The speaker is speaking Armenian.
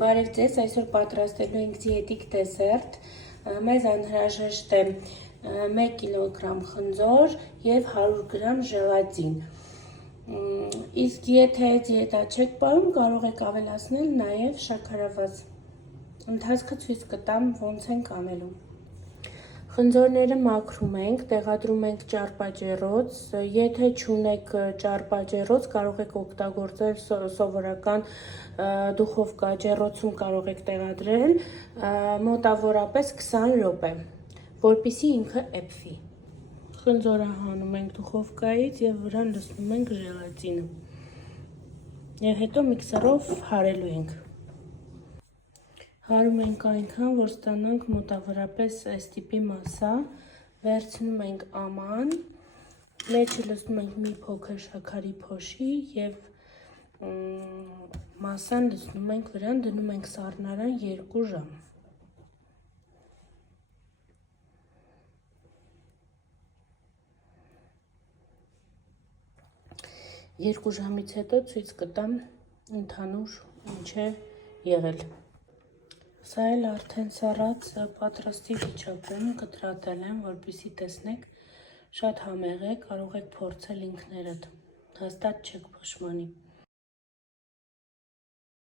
Բարև ձեզ, այսօր պատրաստելու ենք դիետիկ դեսերտ, մեզ անհրաժեշտ է 1 կգ խնձոր և 100 գրամ ժելատին, իսկ եթե դիետա չեք պահում, կարող եք ավելացնել նաև շաքարավազ, ընթացքը ցույց կտամ ոնց ենք անելու։ Խնձորները մաքրում ենք, տեղադրում ենք ճարպաճեռոց, եթե չունեք ճարպաճեռոց, կարող եք օգտագործել սովորական դուխովկա ջեռոցում կարող եք տեղադրել մոտավորապես 20 րոպե, որպեսզի ինքը էփվի։ Խնձորը հանում ենք դուխովկայից և վրան լցնում ենք ժելատինը և հետո միքսերով հարելու ենք։ Հարում ենք այնքան, որ ստանանք մոտավորապես այս տիպի մասա, վերցնում ենք աման, մեջը լցնում ենք մի փոքր շաքարի փոշի և մասան լցնում ենք վրան, դնում ենք սառնարան 2 ժամ։ Երկու ժամից հետո ցույց կտամ ընդհանուր ինչ է եղել։ Սա էլ արդեն սառած պատրաստի վիճակում կտրատել եմ, որպեսզի տեսնեք, շատ համեղ է, կարող եք փորձել ինքներդ, հաստատ չեք փոշմանի։